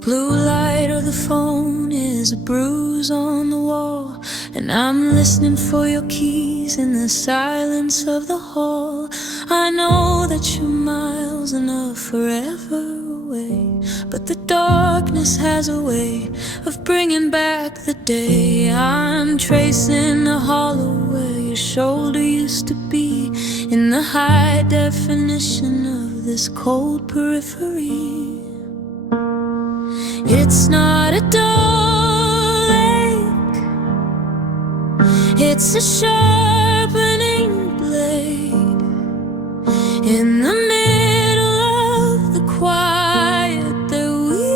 blue light of the phone is a bruise on the wall, and I'm listening for your keys in the silence of the hall. I know that you're miles enough forever away, but the darkness has a way of bringing back the day. I'm tracing the hollow where your shoulder used to be, in the high definition of this cold periphery. It's not a dull ache, it's a sharpening blade in the middle of the quiet that we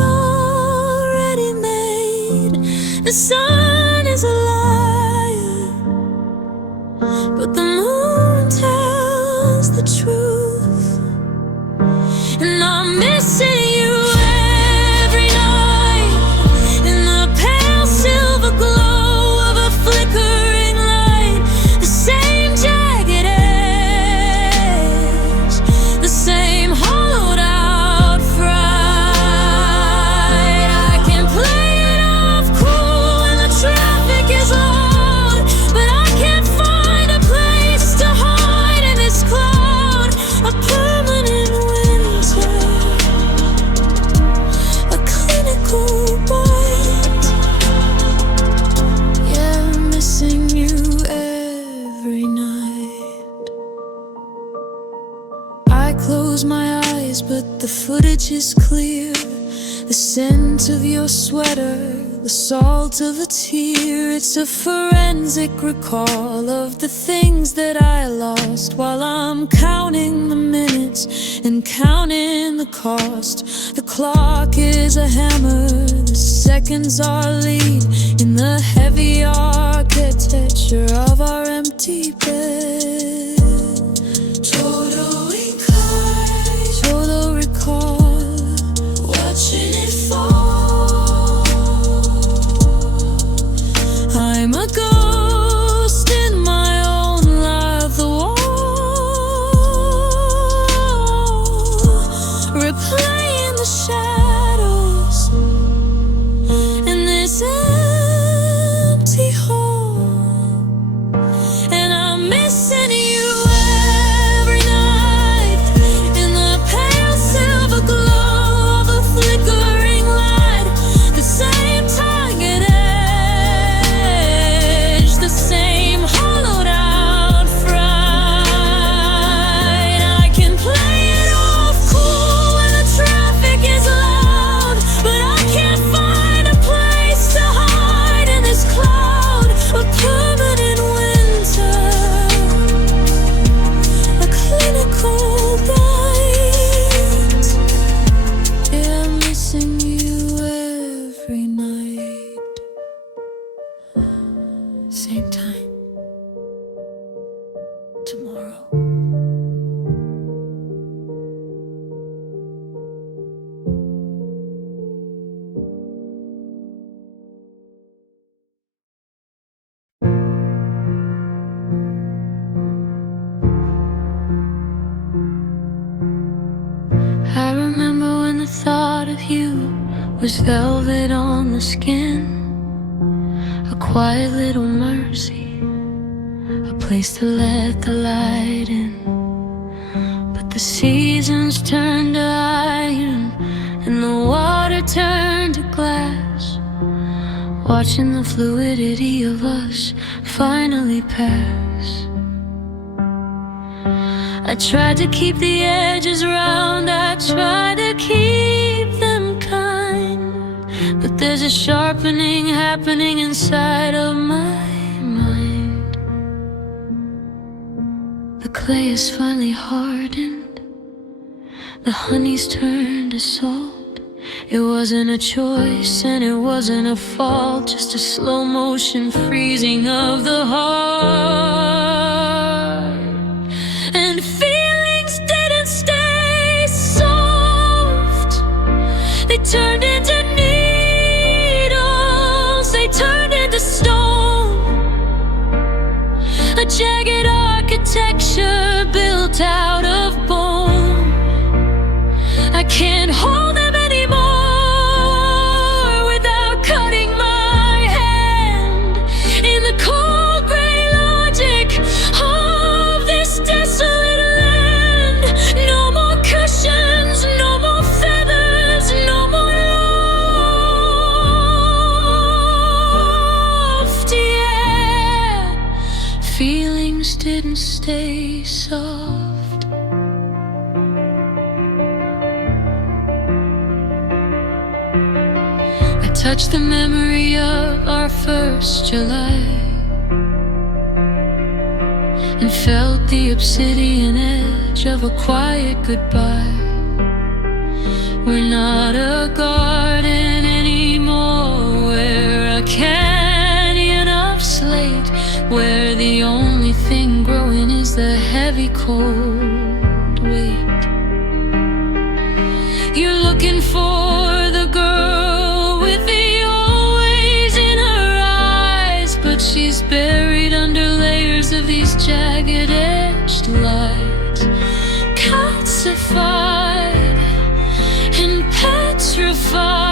already made. The sun is a liar, but the moon tells the truth, and I'm missing you. Close my eyes, but the footage is clear. The scent of your sweater, the salt of a tear. It's a forensic recall of the things that I lost, while I'm counting the minutes and counting the cost. The clock is a hammer, the seconds are lead in the heavy architecture of our empty bed. Total recall, watching it fall. I'm a ghost in my own life, the wall, replaying the shadows in this empty hall, and I'm missing you. Same time tomorrow. I remember when the thought of you was velvet on the skin, a quiet little mercy, a place to let the light in. But the seasons turned to iron and the water turned to glass, watching the fluidity of us finally pass. I tried to keep the edges round, I tried to keep them kind, but there's a sharpening happening inside of my mind. The clay is finally hardened, the honey's turned to salt. It wasn't a choice and it wasn't a fault, just a slow motion freezing of the heart. And feelings didn't stay soft, they turned into needles, they turned into stone, a jagged architecture built out of bone. I can't hold them anymore, feelings didn't stay soft. I touched the memory of our first July and felt the obsidian edge of a quiet goodbye. We're not a garden anymore, we're a canyon of slate, where the only thing growing is the heavy cold weight. You're looking for the girl with the always in her eyes, but she's buried under layers of these jagged-edged lies, calcified and petrified.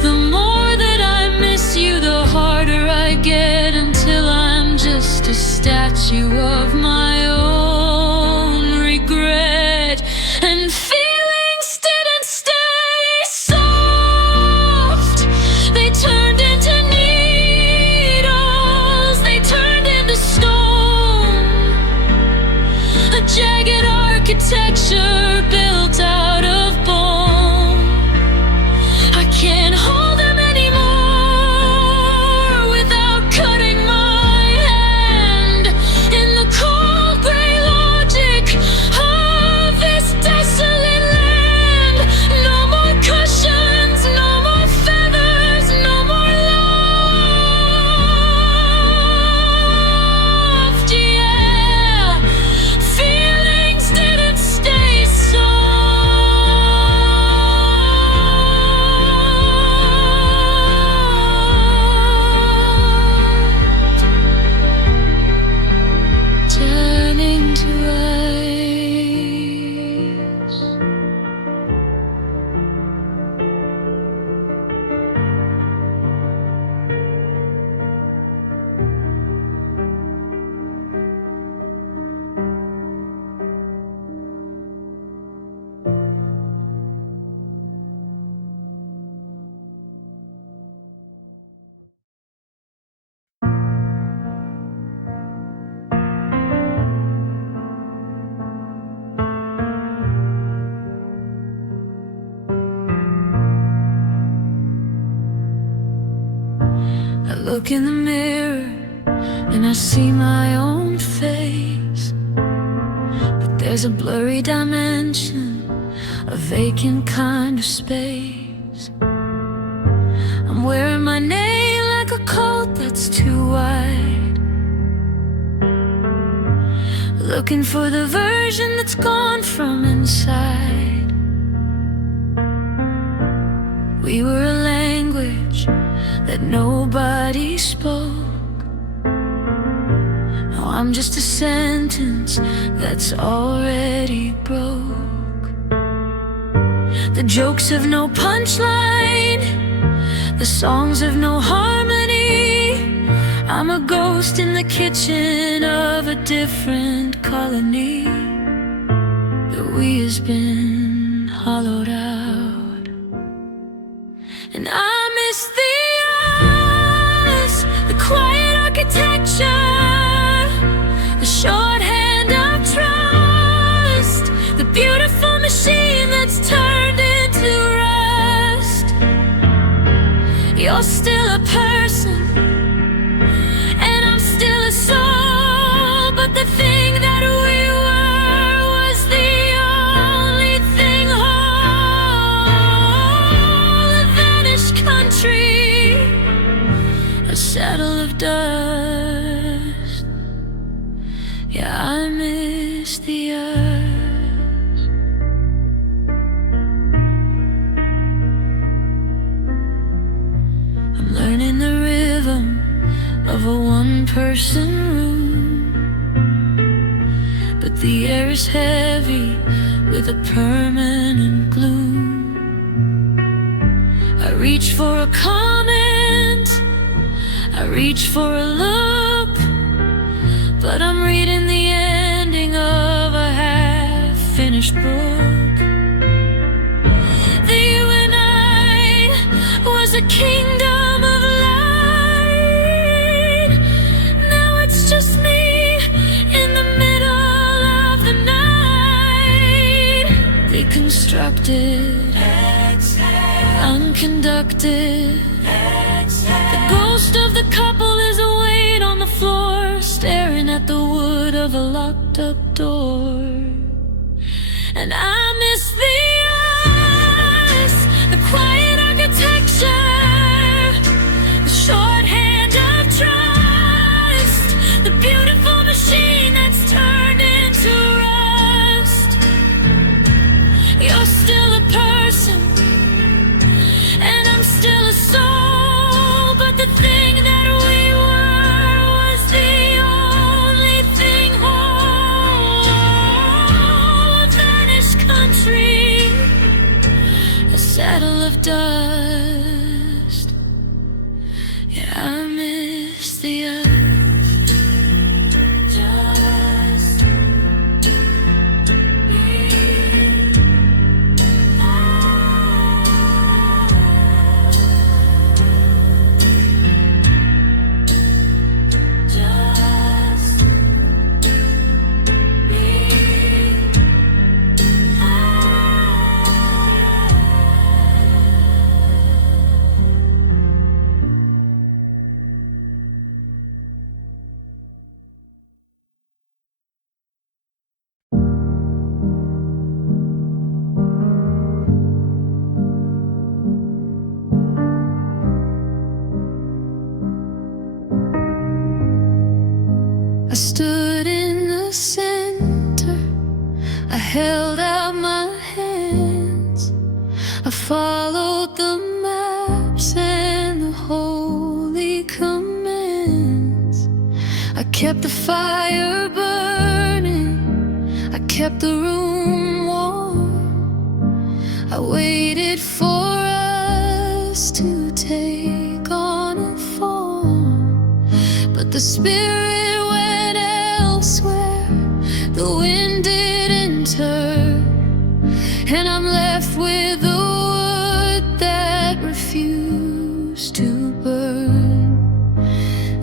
The more that I miss you, the harder I get, until I'm just a statue of my own regret. And feelings didn't stay soft. They turned into needles, they turned into stone, a jagged architecture built out of bone. I can't hold them anymore without cutting my hand in the cold gray logic of this desolate land. No more cushions, no more feathers, no more loft. Yeah, feelings didn't stay soft. Turning to ice. I look in the mirror and I see my own face, but there's a blurry dimension, a vacant kind of space. I'm wearing my name like a coat that's too wide, looking for the version that's gone from inside. We were a language that nobody spoke. Now I'm just a sentence that's already broke. The jokes have no punchline, the songs have no harmony. I'm a ghost in the kitchen of a different colony. The we has been hollowed out, and I miss the eyes, the quiet architecture, the shorthand of trust, the beautiful machine that's turned into rust. You're still a person, and I'm still a soul, but the thing that we were was the only thing whole. A vanished country, a saddle of dust. Yeah, I miss the earth. I'm learning the rhythm of a one-person room, but the air is heavy with a permanent gloom. I reach for a comment, I reach for a look, but I'm reading the ending of a half-finished book. The you and I was a kingdom of light. Now it's just me abducted. The ghost of the couple is awake on the floor, staring at the wood of a locked up door. And I miss the ice, the quiet architecture, the shorthand of trust, the beautiful machine that's turned into rust. You're still a person, and I'm still a soul, but the thing that we were was the only thing whole. A vanished country, a saddle of dust. Yeah, I miss the earth. I stood in the center, I held out my hands, I followed the maps and the holy commands. I kept the fire burning, I kept the room warm. I waited for us to take on a form, but the spirit elsewhere, the wind didn't turn, and I'm left with the wood that refused to burn.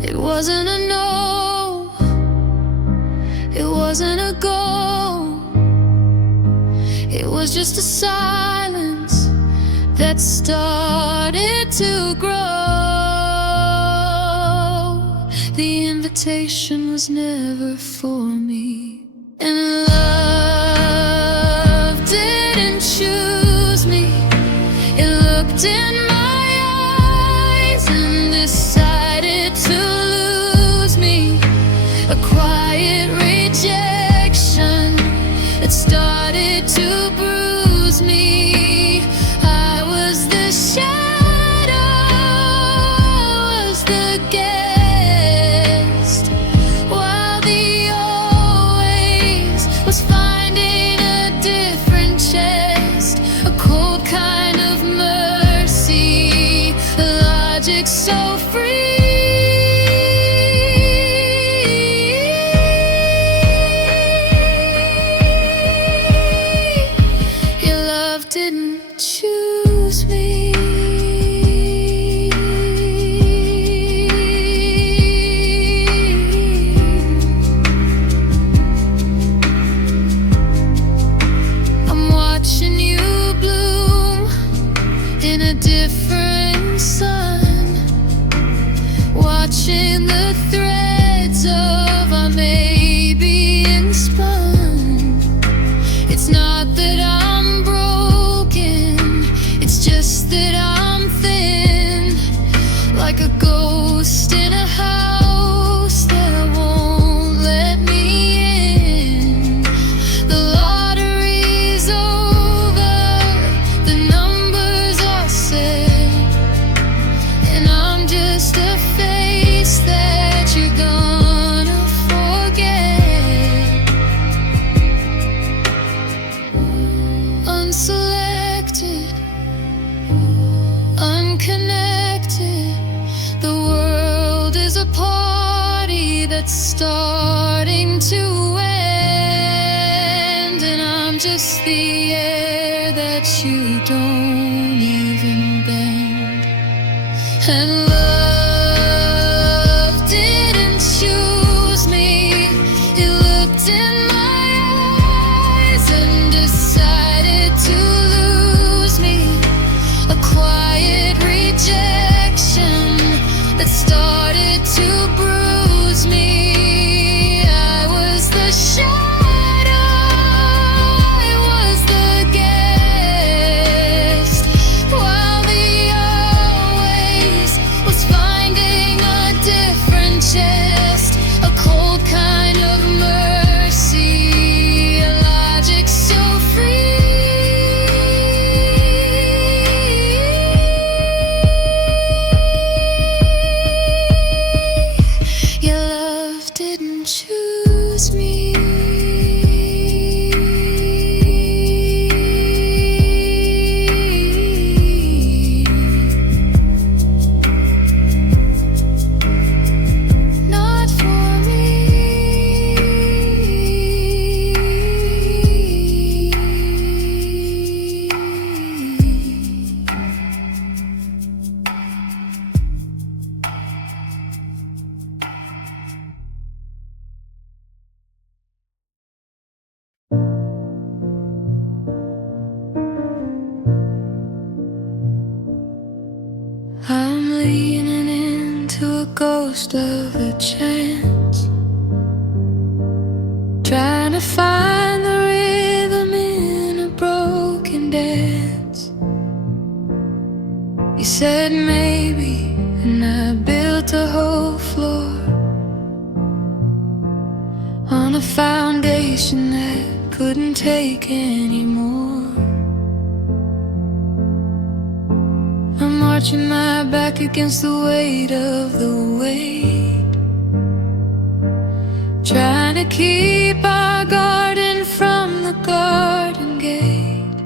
It wasn't a no, it wasn't a go, it was just a silence that started to grow. The invitation was never for me, and love didn't choose me. It looked in my eyes and decided to lose me. A quiet rejection that started to bruise me. I was the shadow, I was the guest, while the always was finding a different chest. A cold kind of mercy, a logic so free. Your love didn't choose me. I'm watching you bloom in a different sun, watching the threads of our maybe spun. It's not that I'm broken, it's just that I'm thin, like a ghost in a house that won't let me in. The lottery's over, the numbers are set, and I'm just a face that you're gonna forget. Unselected, unconnected, the world is a party that's starting to end, and I'm just the air that you don't even bend. And love didn't choose me. It looked in my eyes and decided to lose me. A quiet cold kind of mercy, a logic so free. Your love didn't choose me. I'm leaning into a ghost of a chance, trying to find the rhythm in a broken dance. You said maybe, and I built a whole floor on a foundation that couldn't take anymore. I'm arching my back against the weight of the weight, trying to keep our garden from the garden gate.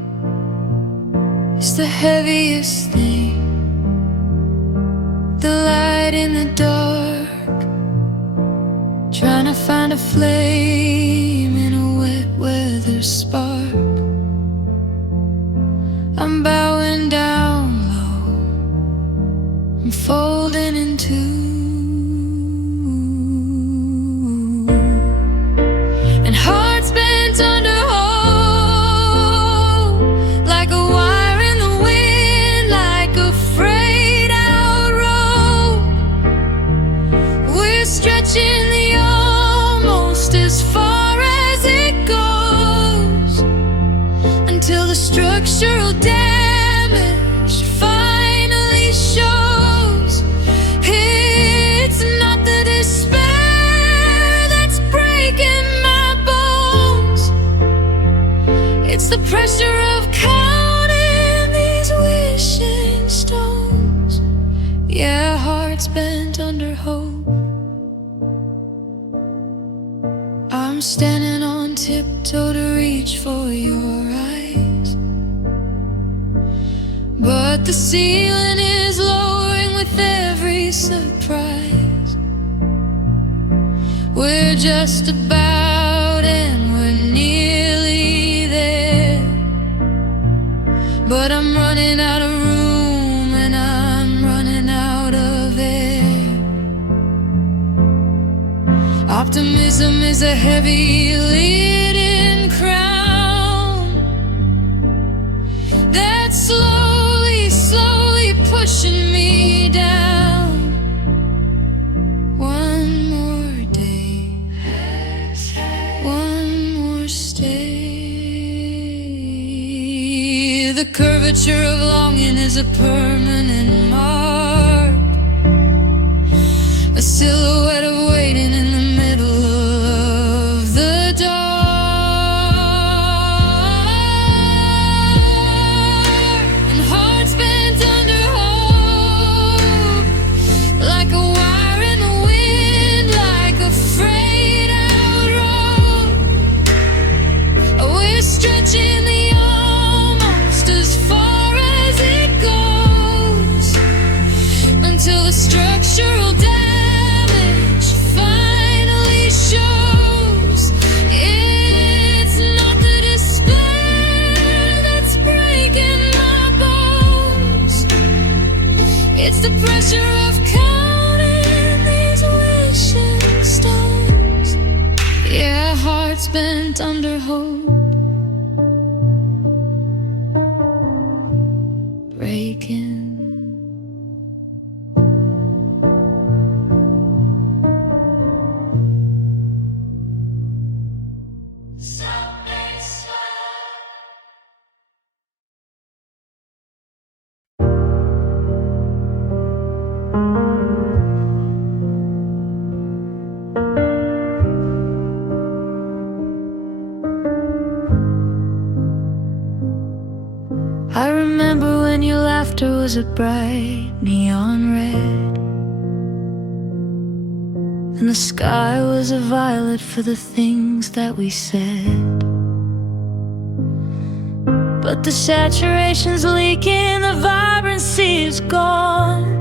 It's the heaviest thing, the light in the dark, trying to find a flame in a wet weather spark. I'm bowing down, I'm folding in two, and hearts bent under hold, like a wire in the wind, like a frayed out rope. We're stretching the almost as far as it goes, until the structural damage finally shows. It's the pressure of counting these wishing stones. Yeah, hearts bent under hope. I'm standing on tiptoe to reach for your eyes, but the ceiling is lowering with every surprise. We're just about, and we're nearly there, but I'm running out of room, and I'm running out of air. Optimism is a heavy laden crown that's slowly, slowly pushing me down. One more day, one more stay. The curvature of longing is a permanent mark, a silhouette of waiting in the middle of the dark. And hearts bent under hope, like a wire in the wind, like a frayed out rope. We're stretching the almost as far as it goes, until the structural damage finally shows. It's not the despair that's breaking my bones, it's the pressure of counting these wishing stones. Yeah, hearts bent under hope, breaking. laughter was a bright neon red, and the sky was a violet for the things that we said. But the saturation's leaking, the vibrancy is gone.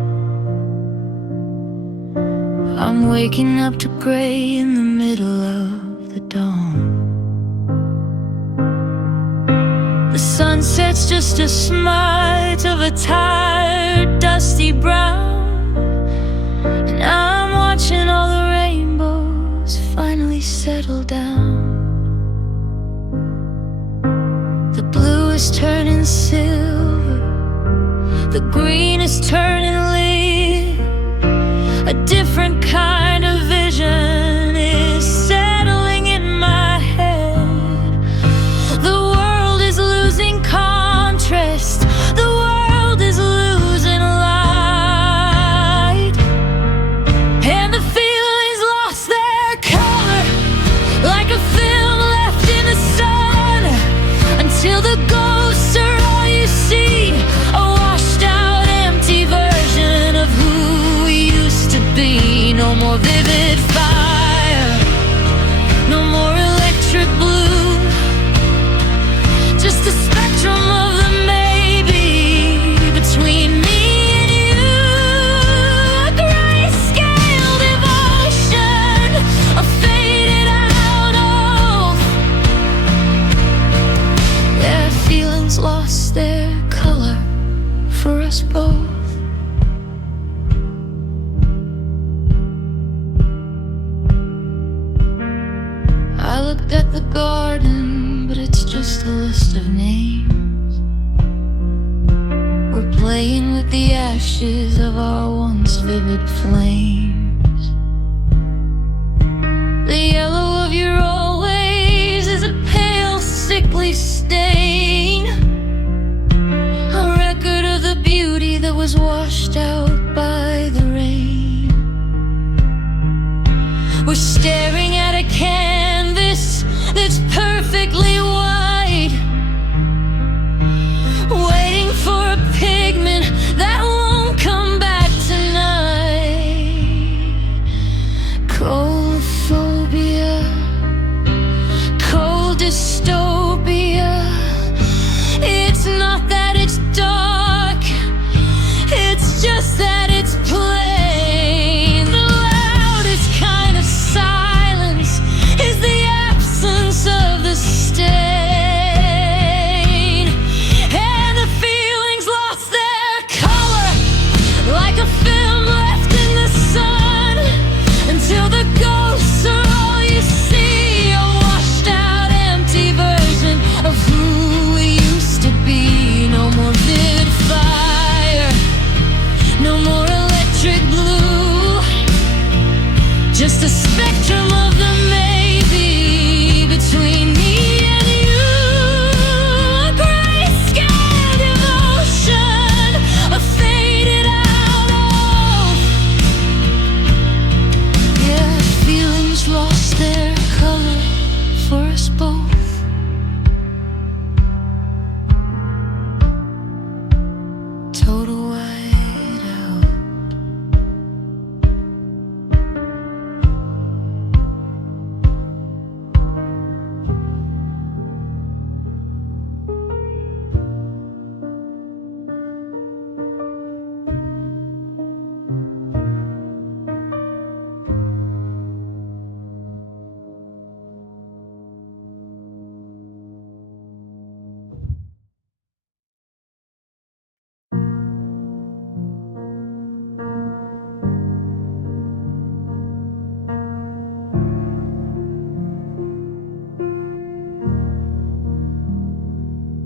I'm waking up to gray in the middle of the dawn. The sunset's just a smudge of a tired, dusty brown, and I'm watching all the rainbows finally settle down. The blue is turning silver, the green is turning leaf. A different kind of vision is settling in my head. The world is losing contrast, the world is losing light, and the feelings lost their color, like a film left in the sun, until the ghosts are all you see, a washed out empty version of who we used to be. No more vivid fire, no more electric blue, just a spectrum of the maybe between me and you. A grayscale devotion, a faded out oath. Their feelings lost their color for us both. I looked at the garden, but it's just a list of names. We're playing with the ashes of our once vivid flames. The yellow of your always is a pale, sickly stain, a record of the beauty that was washed out by the rain. We're staring at a canvas that's perfectly white, waiting for a pigment that won't come back tonight. Coldphobia, cold dystopia. It's not that it's dark, it's just that it's plain. The loudest kind of silence is the absence of the stain, and the feelings lost their color, like a film left in the sun, until the ghosts are all you see, a washed out empty version of who we used to be. No more vivid fire, no more electric blue, just a spectrum of the maybe between me and you. A grayscale devotion, a faded out oath. Yeah, feelings lost their color for us both. Total whiteout.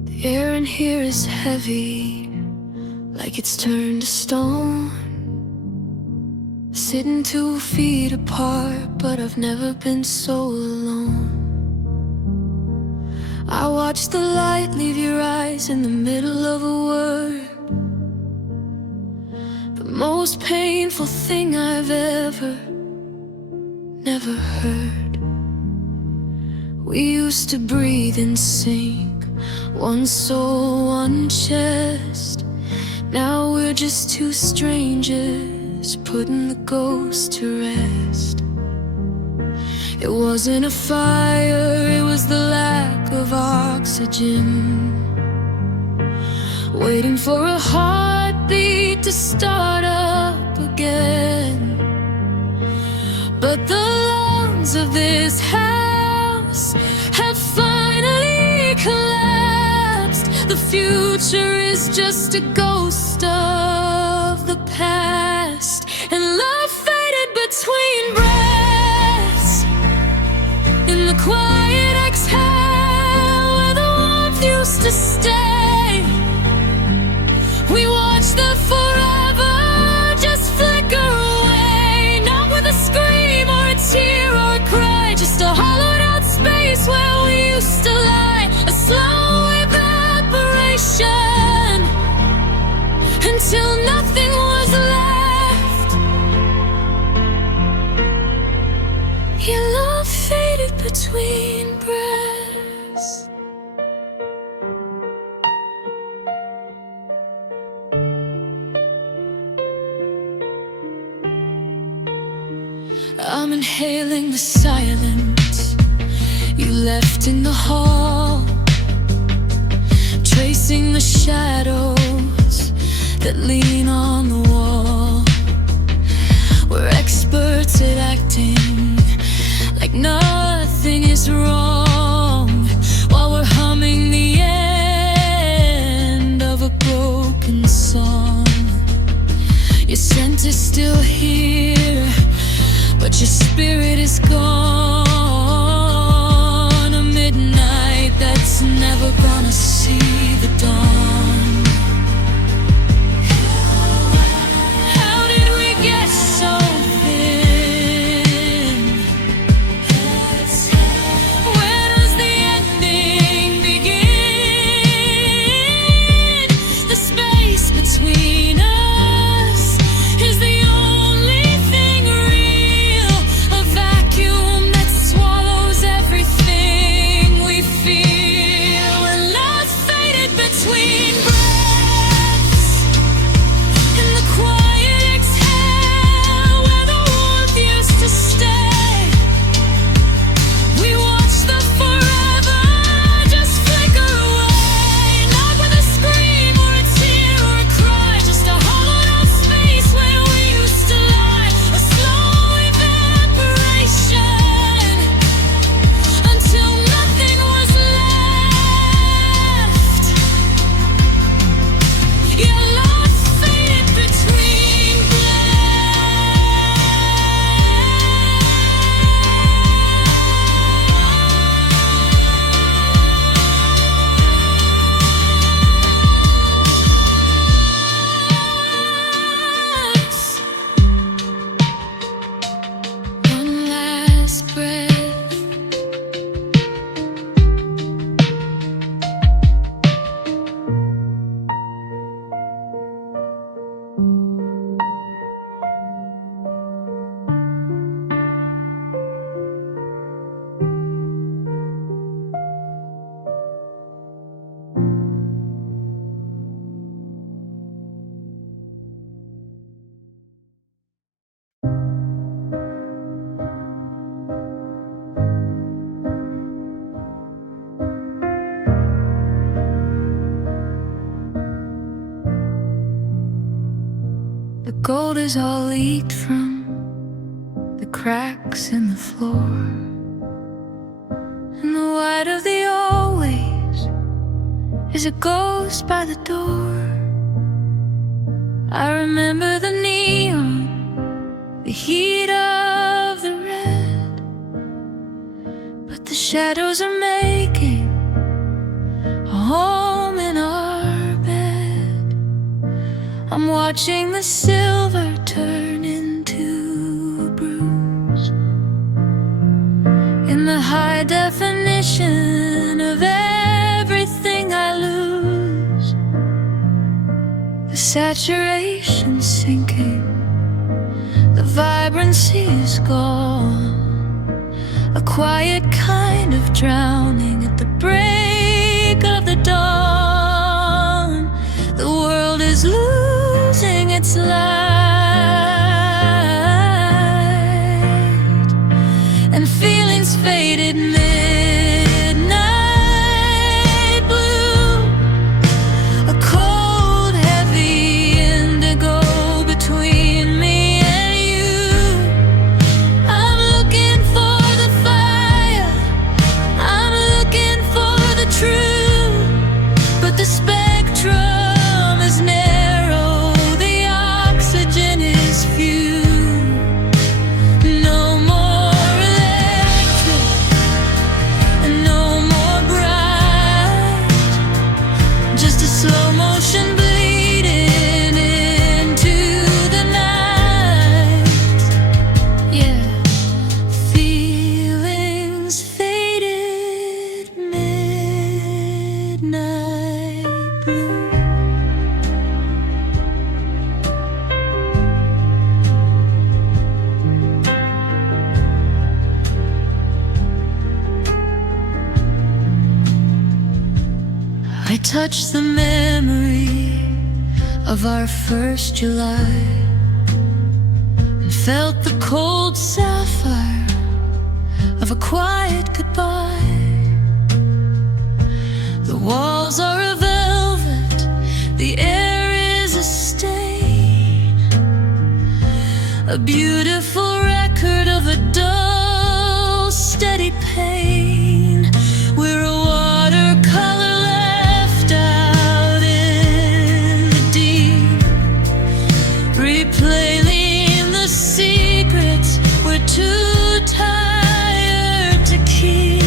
The air in here is heavy, like it's turned to stone. Sitting 2 feet apart, but I've never been so alone. I watch the light leave your eyes in the middle of a word. The most painful thing I've never heard. We used to breathe in sync, one soul, one chest. Now we're just two strangers putting the ghost to rest. It wasn't a fire, it was the lack of oxygen, waiting for a heartbeat to start up again. But the lungs of this house have finally collapsed. The future is just a ghost of the past, and love faded between breaths. In the quiet exhale where the warmth used to stay, we watched the forever just flicker away. Not with a scream or a tear or a cry, just a hollowed out space where we used to lie. A slow evaporation until nothing was left. Your love faded between breaths. I'm inhaling the silence you left in the hall, tracing the shadows that lean on the wall. We're experts at acting like nothing is wrong, while we're humming the end of a broken song. Your scent is still here, but your spirit is gone. A midnight that's never gonna see the dawn. How did we get so thin? Where does the ending begin? The space between us is the only thing real, a vacuum that swallows everything we feel. And love faded between breaths. In the quiet exhale where the warmth used to stay, we watched the forever just flicker away. Not with a scream or a tear or a cry, just a hollowed out space where we used to lie. A slow evaporation until nothing was left. Your love faded between breaths. One last breath. The gold is all leaked from the cracks in the floor, and the white of the always is a ghost by the door. I remember the neon, the heat of the red, but the shadows are making a home in our bed. I'm watching the silver turn into a bruise in the high definition of everything I lose. The saturation's sinking, the vibrancy is gone, a quiet kind of drowning at the break of the dawn. The world is losing this light, and feelings faded midnight blue, a cold, heavy indigo between me and you. I'm looking for the fire, I'm looking for the truth, but the spectrum is narrow, the oxygen is few. No more electric, and no more bright, just a slow motion bleeding into the night. Yeah, feelings faded midnight blue. I touched the memory of our first July and felt the cold sapphire of a quiet goodbye. The walls are a velvet, the air is a stain, a beautiful record of a dull, steady pain. We're a watercolor left out in the deep, replaying the secrets we're too tired to keep.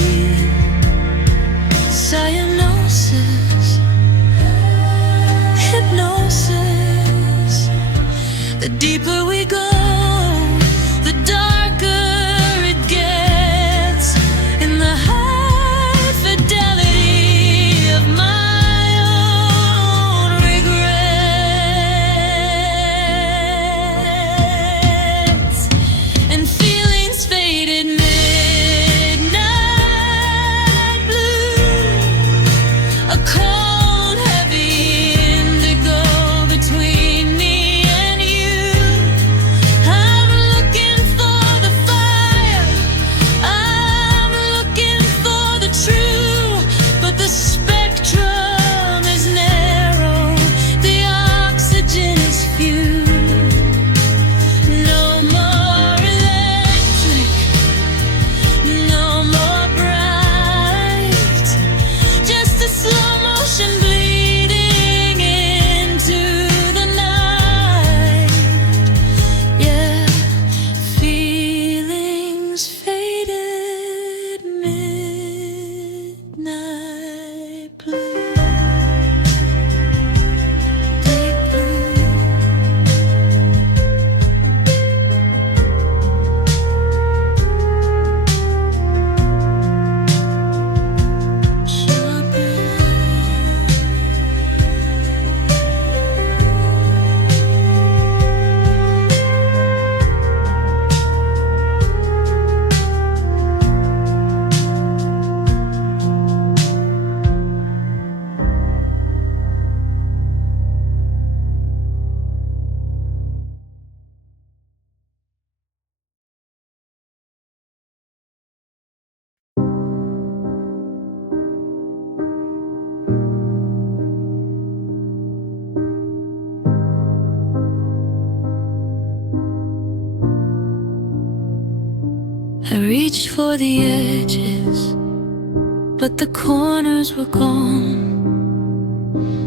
Cyanosis, hypnosis, the deeper we go, the darker it gets, in the high fidelity of my own regrets. And feelings faded midnight blue, a cold, heavy indigo between me and you. I'm looking for the fire, I'm looking for the truth, but the spectrum is narrow, the oxygen is few. No more electric, no more bright, just a slow motion bleeding into the night. Yeah, feelings faded midnight blue. Deep blue. I reached for the edges, but the corners were gone,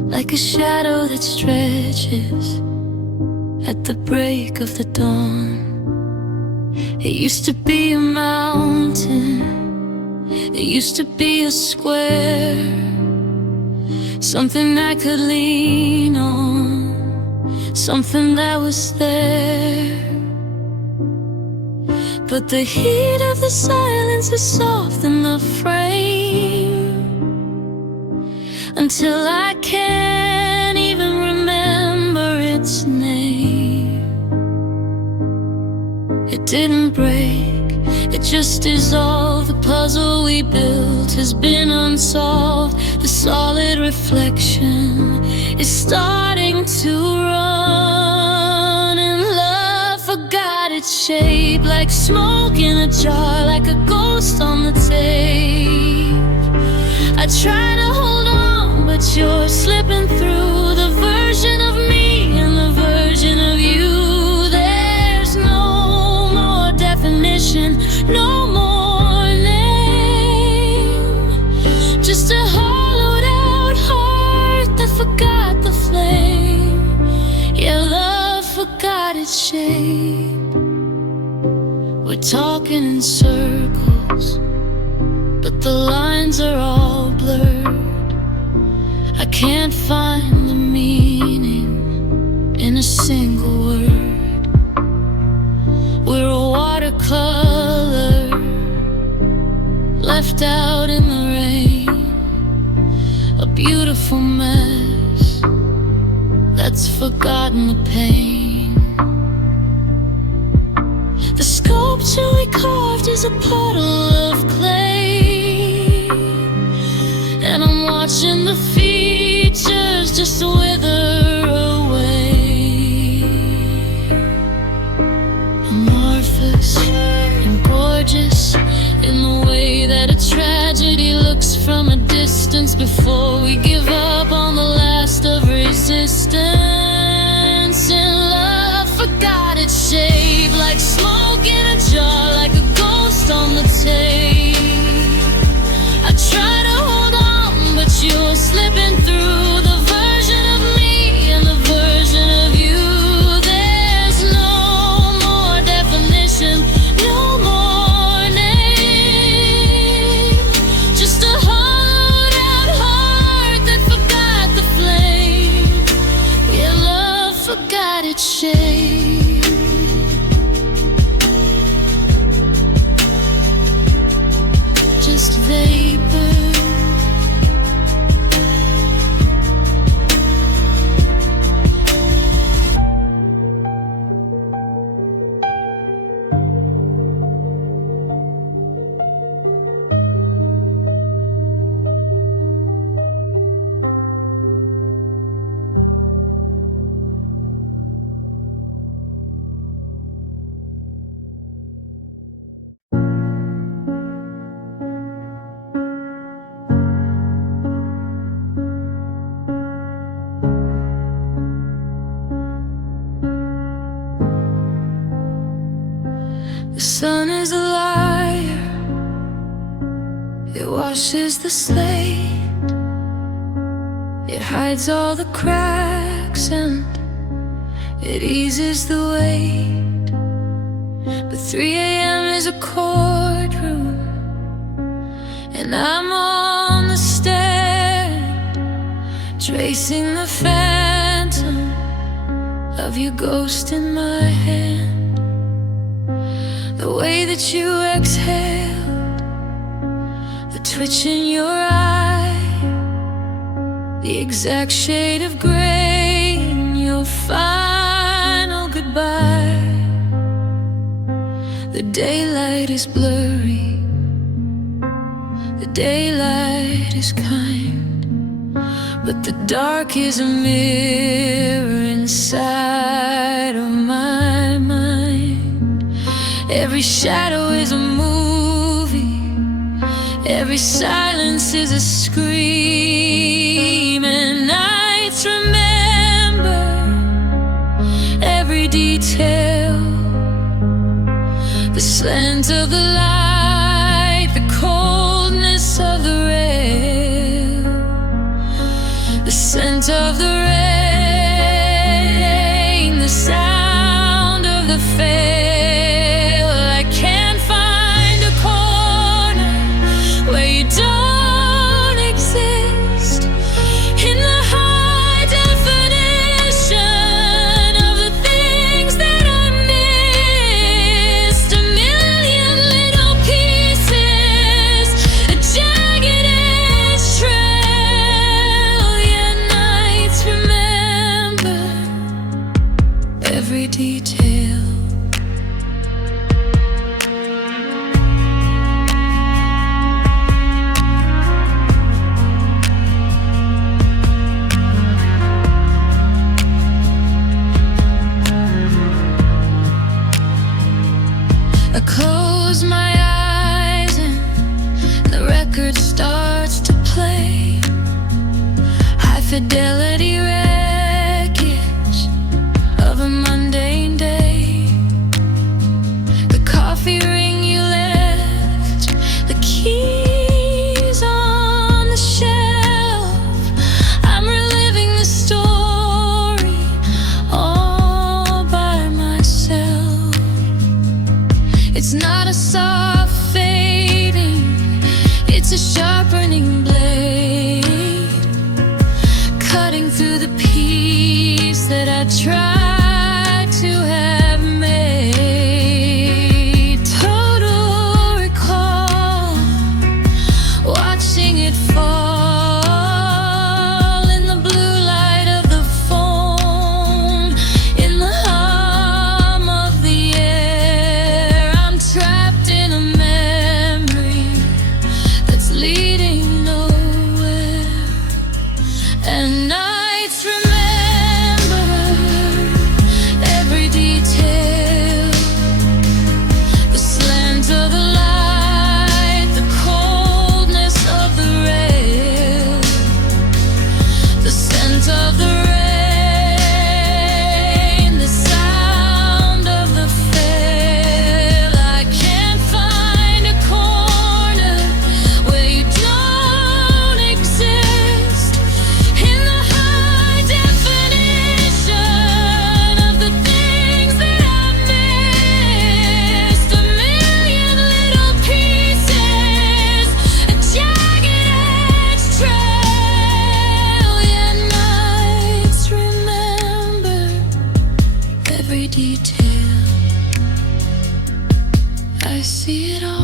like a shadow that stretches at the break of the dawn. It used to be a mountain, it used to be a square, something I could lean on, something that was there. But the heat of the silence has softened the frame, until I can't even remember its name. It didn't break, it just dissolved. The puzzle we built has been unsolved. The solid reflection is starting to run. shape, like smoke in a jar, like a ghost on the tape. I try to hold on, but you're slipping through. The version of me and the version of you. There's no more definition, no more name. Just a hollowed out heart that forgot the flame. Yeah, love forgot its shape. We're talking in circles, but the lines are all blurred. I can't find the meaning in a single word. We're a watercolor left out in the rain, a beautiful mess that's forgotten the pain. The sculpture we carved is a puddle of clay, and I'm watching the features just wither away. Amorphous and gorgeous in the way that a tragedy looks from a distance before we give up on the last of resistance. And love forgot its shape, like smoke in a jar, like a ghost on the tape. I try to hold on, but you're slipping through. The version of me and the version of you. There's no more definition, no more name. Just a hollowed out heart that forgot the flame. Yeah, love forgot its shape. Just vapor. The sun is a liar, it washes the slate, it hides all the cracks and it eases the weight. But 3 a.m. is a courtroom, and I'm on the stand, tracing the phantom of your ghost in my hand. The way that you exhaled, the twitch in your eye, the exact shade of gray in your final goodbye. The daylight is blurry, the daylight is kind, but the dark is a mirror inside of my mind. Every shadow is a movie, every silence is a scream, and nights remember every detail. The slant of the light, the coldness of the rail, the scent of the rain, the sound of the fail. Don't exist in the high definition of the things that I missed. A million little record starts to play. High fidelity wreckage of a mundane day. The coffee ring you left, the keys on the shelf. I'm reliving the story all by myself. It's not a soft fading, it's a sharpening blade, cutting through the peace that I tried to have made. Total recall, watching it fall in the blue light of the phone, in the hum of the air. I'm trapped in a memory that's leading nowhere. And nights remember every detail, the slant of the light, the coldness of the rail, the scent of the rain, the sound of the fail. I can't find a corner where you don't exist. In the high definition of the things that I missed, a million little pieces, a jagged edge trail. Yeah, nights remember every detail. I see it all.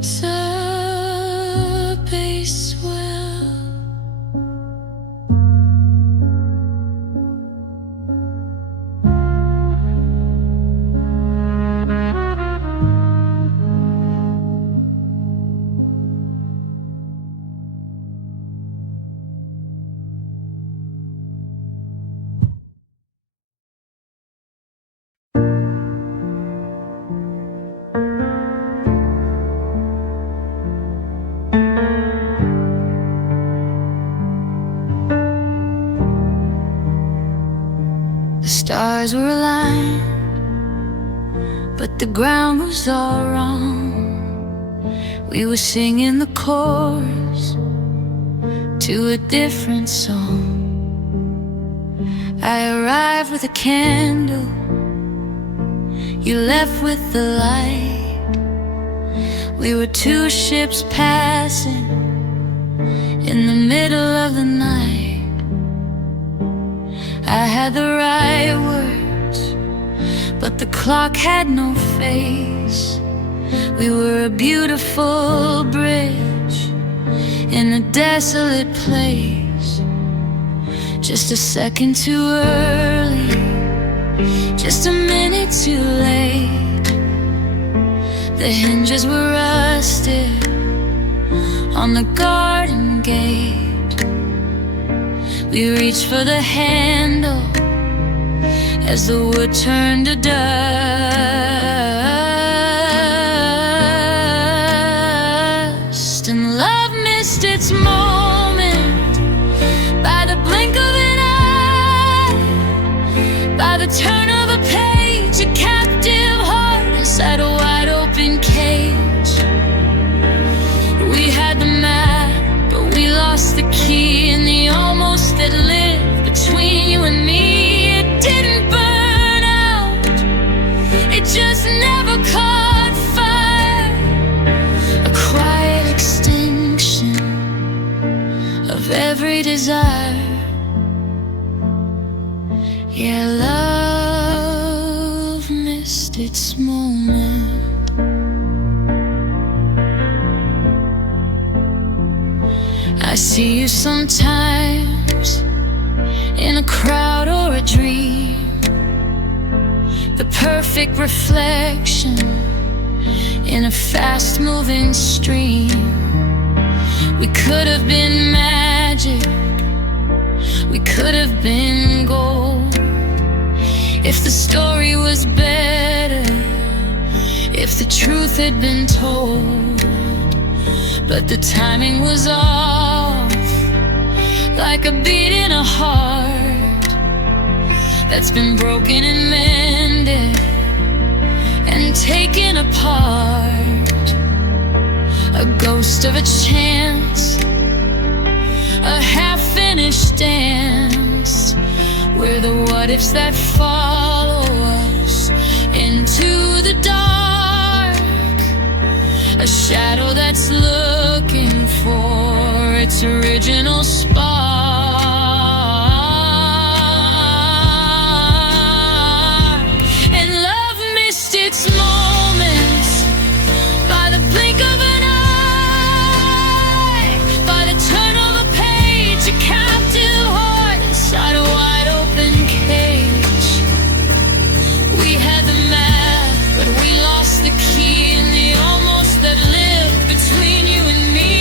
Subway swell, the stars were aligned, but the ground was all wrong. We were singing the chorus to a different song. I arrived with a candle, you left with the light. We were two ships passing in the middle of the night. I had the right words, but the clock had no face. We were a beautiful bridge in a desolate place. Just a second too early, just a minute too late. The hinges were rusted on the garden gate. We reached for the handle as the wood turned to dust. And love missed its moment by the blink of an eye, by the turn of a page, a captive heart inside a wide open cage. We had the map, but we lost the key, and the almost that lived between you and me. It didn't burn out, it just never caught fire. A quiet extinction of every desire. Yeah, love missed its moment. I see you sometimes in a crowd or a dream, the perfect reflection in a fast-moving stream. We could have been magic we could have been gold. If the story was better, if the truth had been told. But the timing was off, like a beat in a heart that's been broken and mended and taken apart. A ghost of a chance, a half-finished dance, where the what-ifs that follow us into the dark. A shadow that's looking for its original spark. And love missed its moments by the blink of an eye, by the turn of a page, a captive heart inside a wide open cage. We had the map, but we lost the key, and the almost that lived between you and me.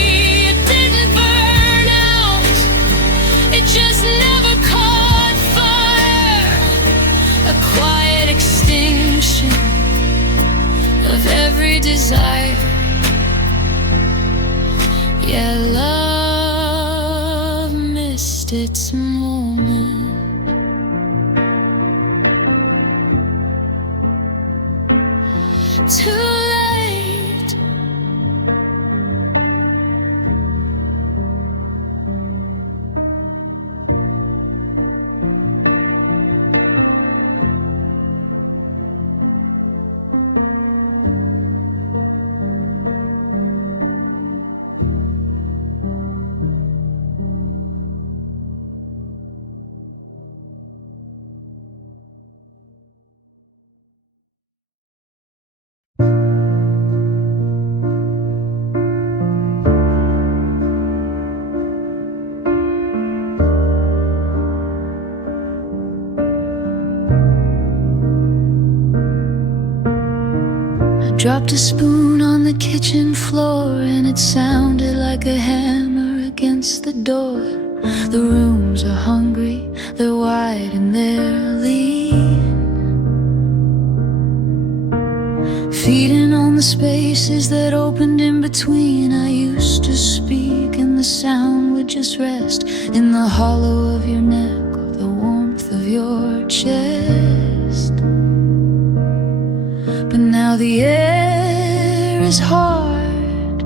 It didn't burn out, it just never caught fire. A quiet extinction of every desire. Yeah, love missed its moment. Too late. Dropped a spoon on the kitchen floor, and it sounded like a hammer against the door. The rooms are hungry, they're wide and they're lean, feeding on the spaces that opened in between. I used to speak and the sound would just rest in the hollow of your neck or the warmth of your chest. But now the air is hard,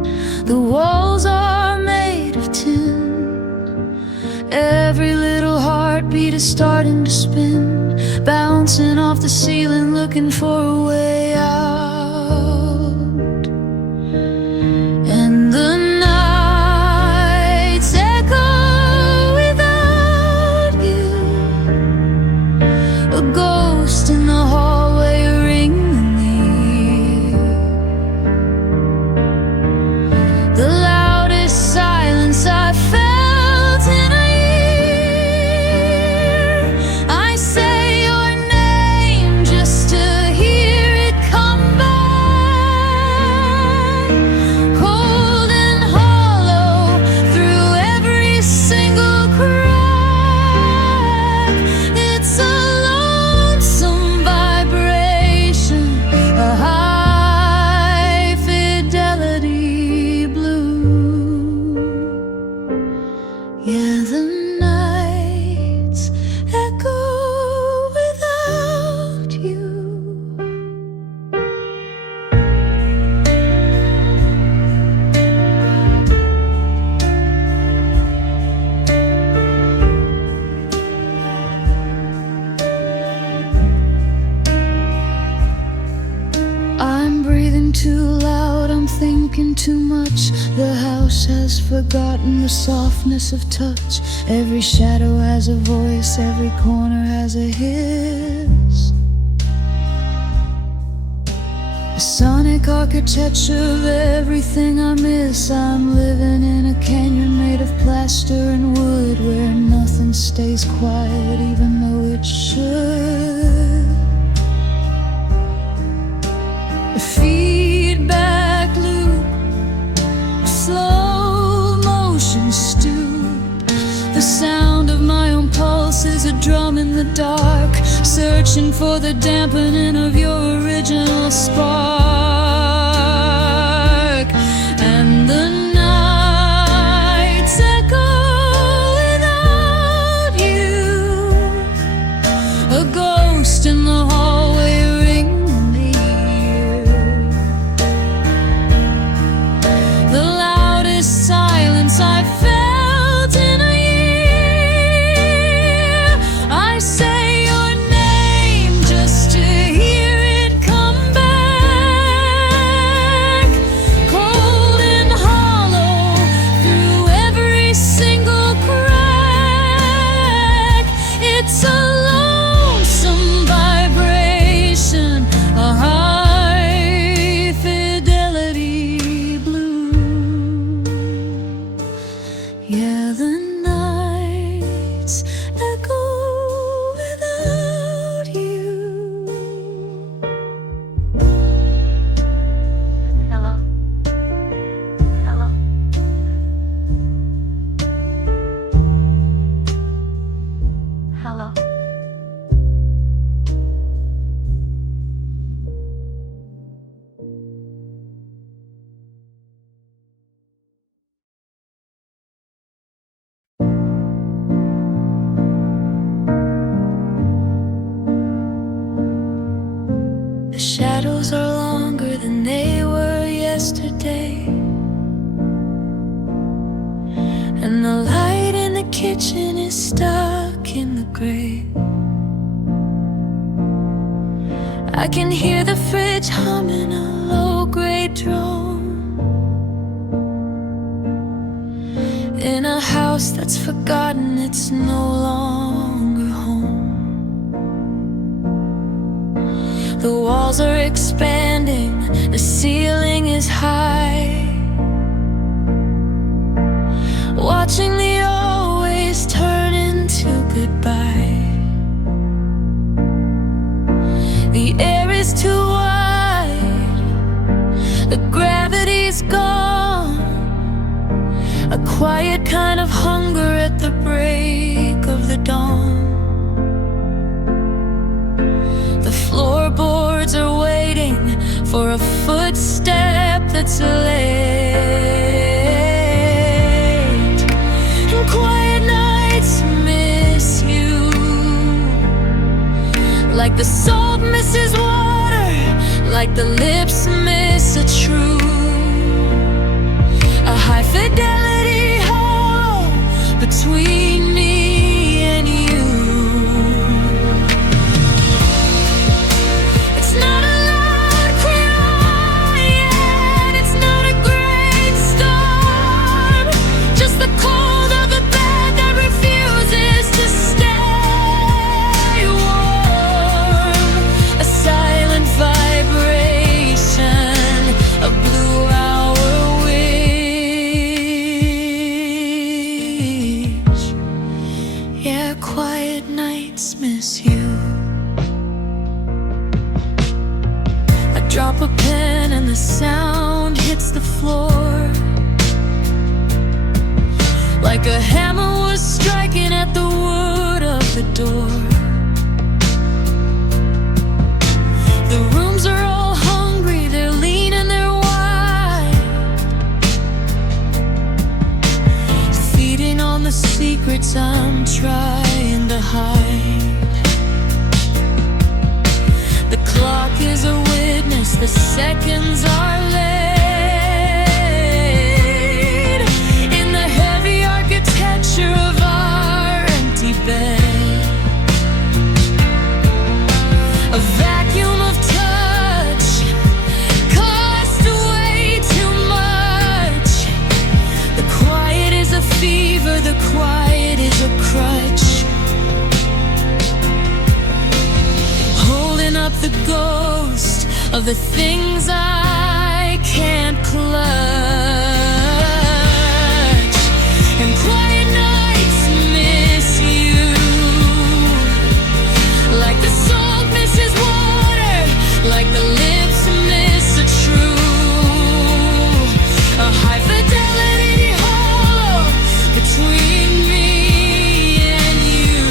the walls are made of tin. Every little heartbeat is starting to spin, bouncing off the ceiling, looking for a way out. And the nights echo without you, a ghost in the hallway, a ring in the ear. The loudest silence I felt in a year. I say your name just to hear it come back, cold and hollow through every single crack. It's a lonesome vibration, a high fidelity blue. Yeah, the nights echo without you. I'm breathing too loud, I'm thinking too much. The house has forgotten the softness of touch. Every shadow has a voice, every corner has a hiss. A sonic architecture of everything I miss. I'm living in a canyon made of plaster and wood, where nothing stays quiet even though it should. A feedback loop, slow motion stew, the sound of my own pulse the dark, searching for the dampening of your original spark. And the nights echo without you, a ghost in the hallway ring the ear. The loudest silence I felt in a year. I say your name just to hear it come back, cold and hollow through every single crack. It's a lonesome vibration, a high fidelity blue. Yeah, the nights echo without you. Hello. Hello. Hello. The shadows are longer than they were yesterday, and the light in the kitchen is stuck in the grate. I can hear the fridge humming a low-grade drone in a house that's forgotten it's no longer home. The walls are expanding, the ceiling is high, watching the always turn into goodbye. The air is too wide, the gravity's gone, a quiet kind of hunger at the break of the dawn. The floorboards are waiting for a footstep that's late. And quiet nights miss you, like the salt misses water, like the lips miss a truth. A high fidelity hole between me and you. It's not a loud cry yet, it's not a great storm, just the cold of the bed that refuses to stay warm. A silent vibration, a blue hour wish. Yeah, quiet nights miss you. I drop a pen and the sound hits the floor, like a hammer was striking at the wood of the door. The rooms are all hungry, they're lean and they're wide, feeding on the secrets I'm trying to hide. The clock is a witness, the seconds are laid in the heavy architecture of our empty bed. A vacuum of touch cost way too much. The quiet is a fever, the quiet is a crutch, holding up the ghost of the things I can't clutch. And quiet nights miss you, like the salt misses water, like the lips miss a truth. A high fidelity hollow between me and you.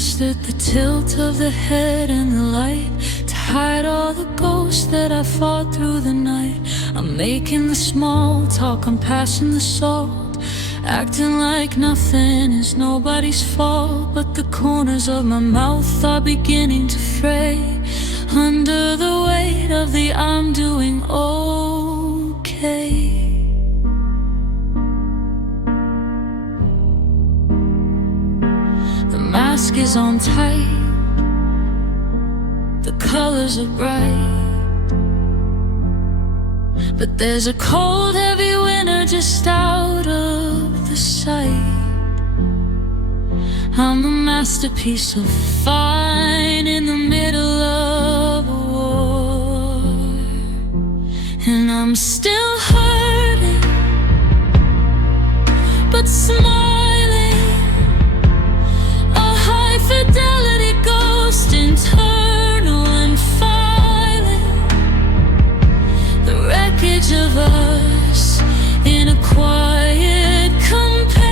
mastered the tilt of the head and the light to hide all the ghosts that I fought through the night. I'm making the small talk, I'm passing the salt, acting like nothing is nobody's fault. But the corners of my mouth are beginning to fray under the weight of the I'm doing okay. The mask is on tight, the colors are bright, but there's a cold heavy winter just out of the sight. I'm a masterpiece of fine in the middle of a war, and I'm still hurting, but smiling. A high fidelity ghost, internal and filing the wreckage of us in a quiet compaining.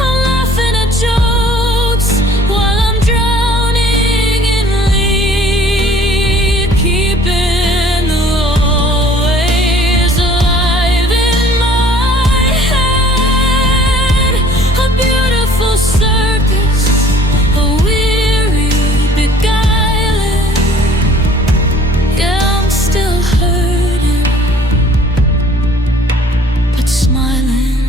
I'm laughing at jokes while I'm drowning in lead, keeping the always alive in my head. A beautiful circus, a weary beguiling. Yeah, I'm still hurting, but smiling.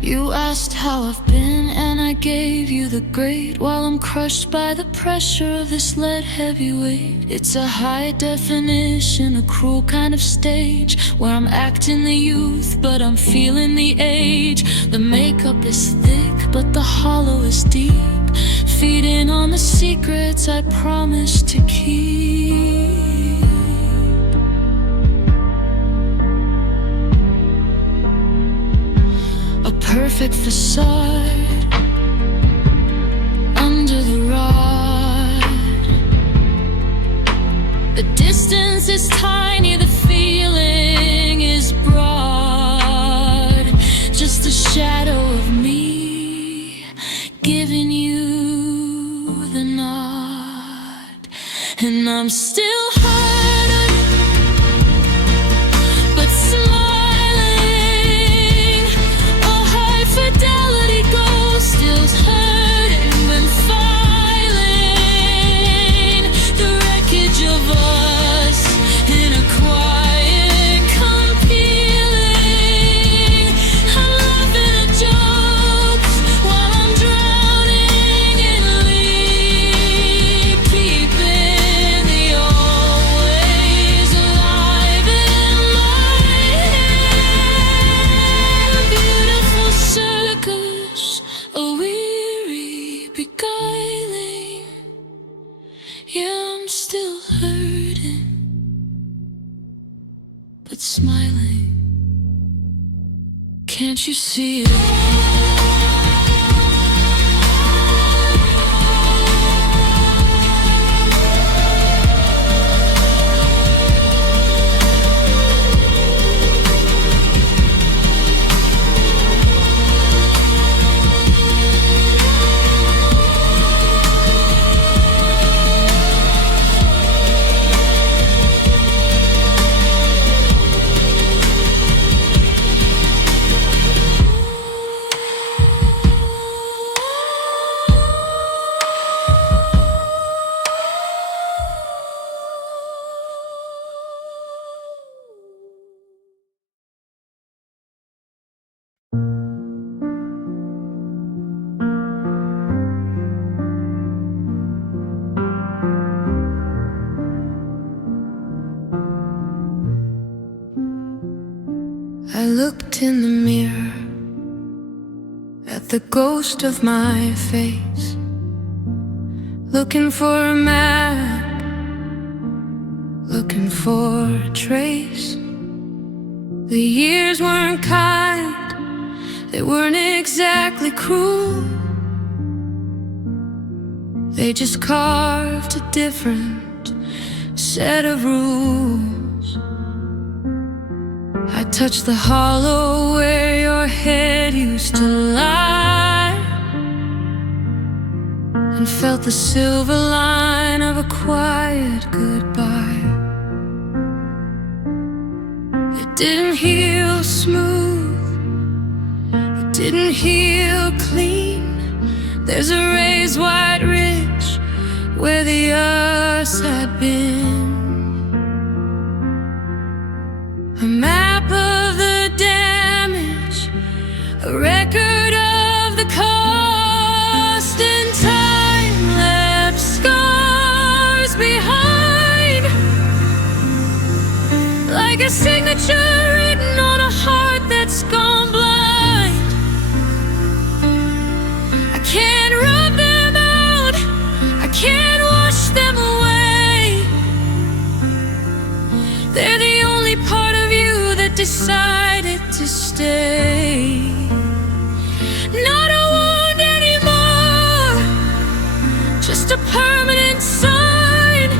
You asked how I've been, and I gave you the great, while I'm crushed by the pressure of this lead heavy weight. It's a high definition, a cruel kind of stage, where I'm acting the youth, but I'm feeling the age. The makeup is thick, but the hollow is deep, feeding on the secrets I promised to keep. A perfect facade under the rod. The distance is tiny, the feeling is broad. Just a shadow of me giving you the nod. And I'm still hurting, but smiling. A high fidelity ghost still hurting when filing the wreckage of us in a quiet compeling. I'm laughing at jokes while I'm drowning in lead, keeping the always alive in my head. A beautiful circus, a weary beguiling. Yeah, I'm still hurting, but smiling. Can't you see it? I looked in the mirror at the ghost of my face, looking for a map, looking for a trace. The years weren't kind, they weren't exactly cruel. They just carved a different set of rules. I touched the hollow where your head used to lie. felt the silver line of a quiet goodbye. It didn't heal smooth, it didn't heal clean. There's a raised white ridge where the earth had been. A map of the damage, a record of the cost, and time left scars behind, like a signature written on a heart that's gone blind. I can't rub them out, I can't wash them away. They're the only part of you that decided to stay. Not a wound anymore, just a permanent sign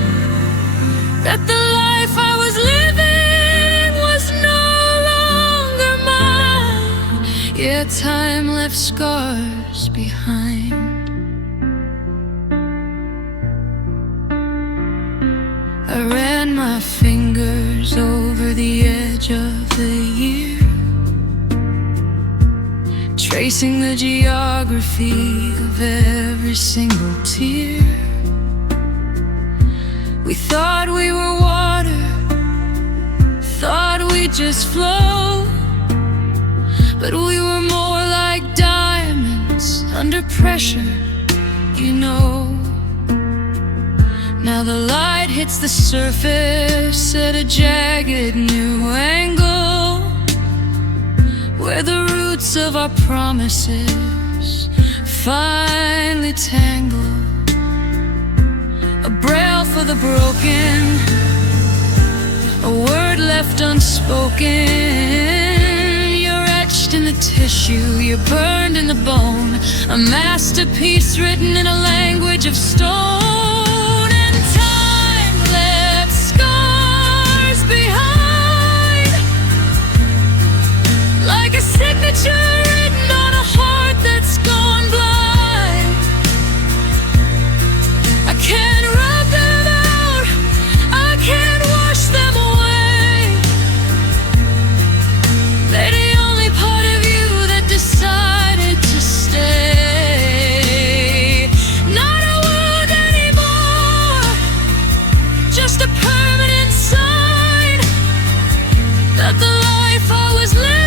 that the life I was living was no longer mine. Yeah, time left scars behind. I ran my fingers over the edge of the year, tracing the geography of every single tear. We thought we were water, thought we'd just flow, but we were more like diamonds under pressure, you know. Now the light hits the surface at a jagged new angle, where the roots of our promises finally tangle. A braille for the broken, a word left unspoken. You're etched in the tissue, you're burned in the bone, a masterpiece written in a language of stone. Like a signature written on a heart that's gone blind. I can't rub them out, I can't wash them away. They're the only part of you that decided to stay. Not a wound anymore, just a permanent sign that the life I was living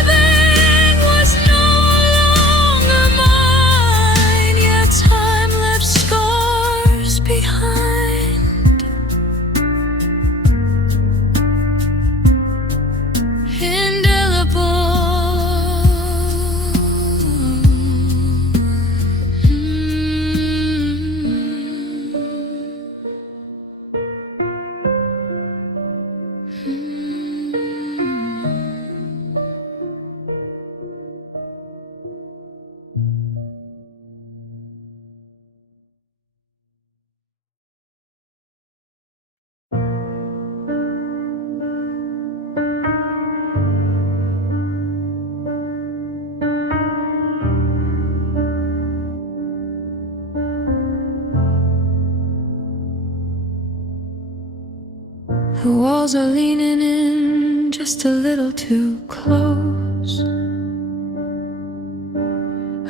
The walls are leaning in just a little too close.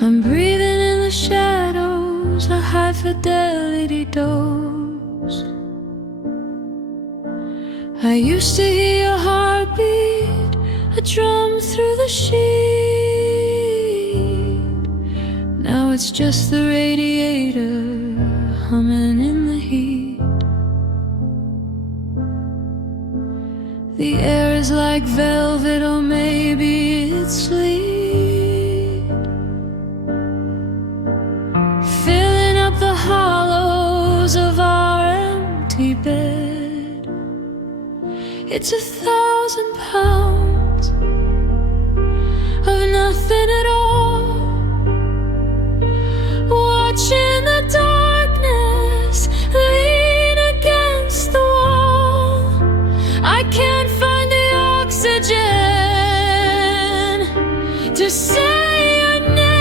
I'm breathing in the shadows, a high fidelity dose. I used to hear your heartbeat, a drum through the sheet. Now it's just the radiator humming in the heat. The air is like velvet, or maybe it's sleet, filling up the hollows of our empty bed. It's 1,000 pounds of nothing at all, watching the darkness lean against the wall. I can't find the oxygen to say your name.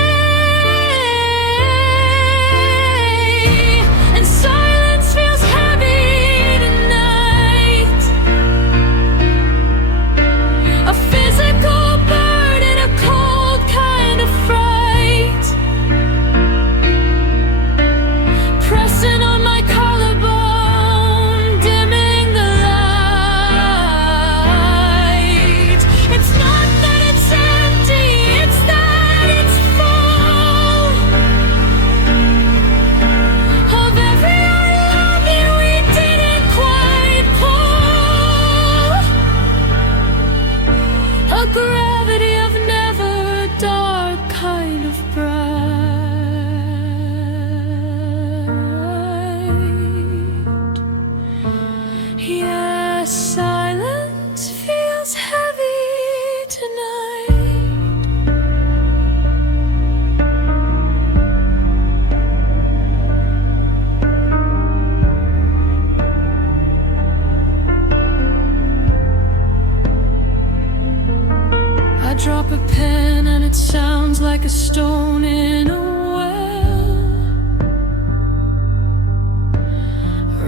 like a stone in a well,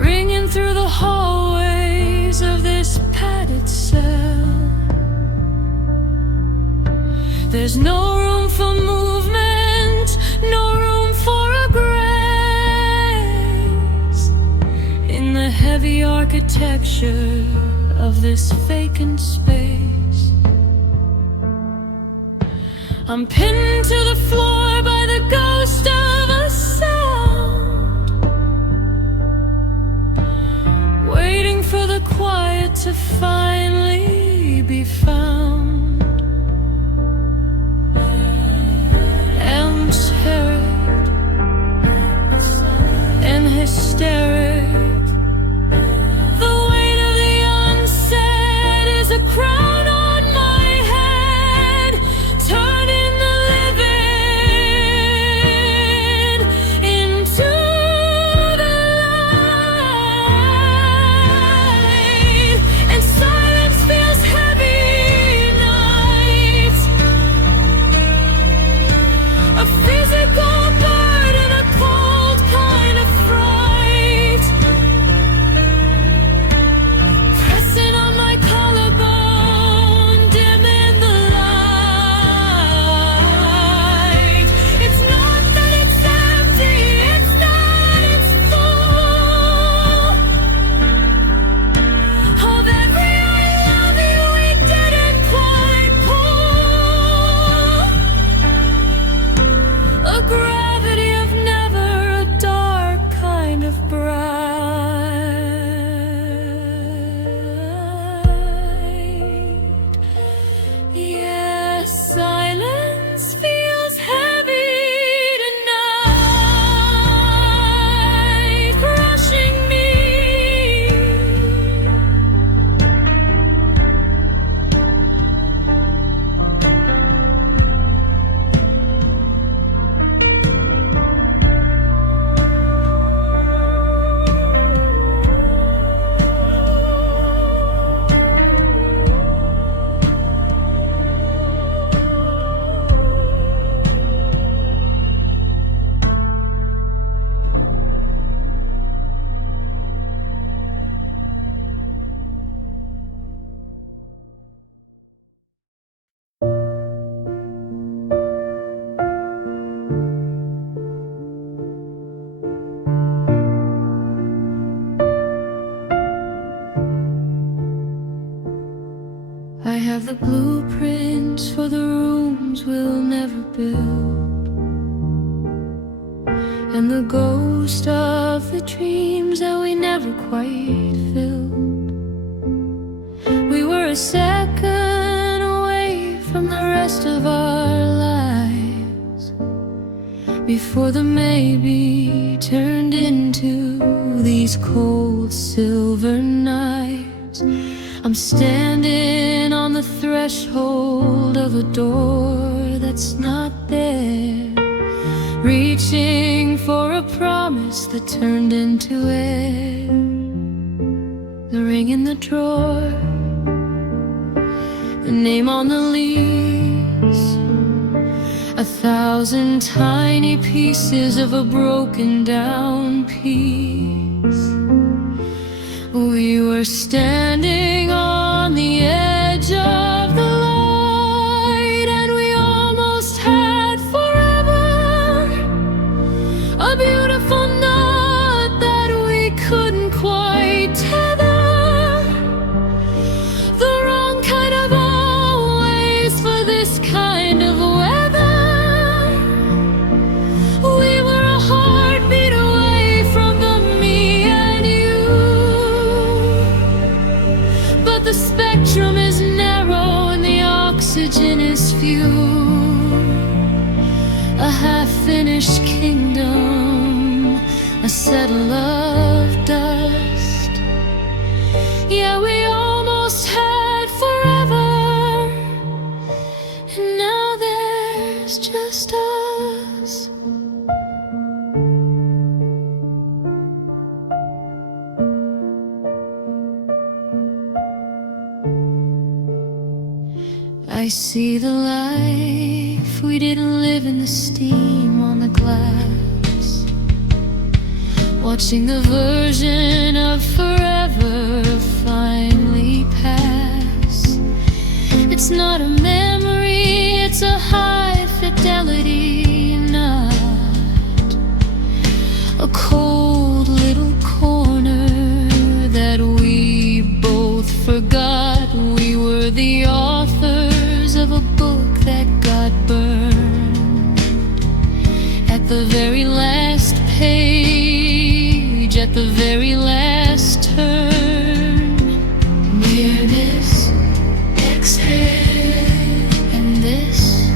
ringing through the hallways of this padded cell. There's no room for movement, no room for a grace in the heavy architecture of this vacant space. I'm pinned to the floor by the ghost of a sound, waiting for the quiet to finally be found. Amps herald and hysteric, the weight of the unsaid is a crown on my head, turning the living into the light. And silence feels heavy night, a physical burden, a cold kind of fright, pressing on my collarbone, dimming the light. It's not that it's empty, it's that it's full of every I love you we didn't quite pull. A gravity of never, a dark kind of bright. Yes, silence feels heavy tonight, crushing me. I have the blueprints for the rooms we'll never build, and the ghost of the dreams that we never quite filled. We were a second away from the rest of our lives, before the maybe turned into these cold silver nights. I'm standing on the threshold of a door that's not there, reaching for a promise that turned into air. The ring in the drawer, the name on the leaves, 1,000 tiny pieces of a broken down piece. We were standing on the edge of the light, and we almost had forever, a beautiful knot that we couldn't quite tether, the wrong kind of always for this kind of weather. We were a heartbeat away from the me and you, but the spectrum is narrow and the oxygen is few. A half-finished kingdom, a settle of dust. Yeah, we almost had forever, and now there's just us. I see the light if we didn't live in the steam on the glass, watching the version of forever finally pass. It's not a memory, it's a high fidelity night, a cold little corner that we both forgot we were the authors of a book that got burned at the very last page, at the very last turn. Nearness, exhale, and this,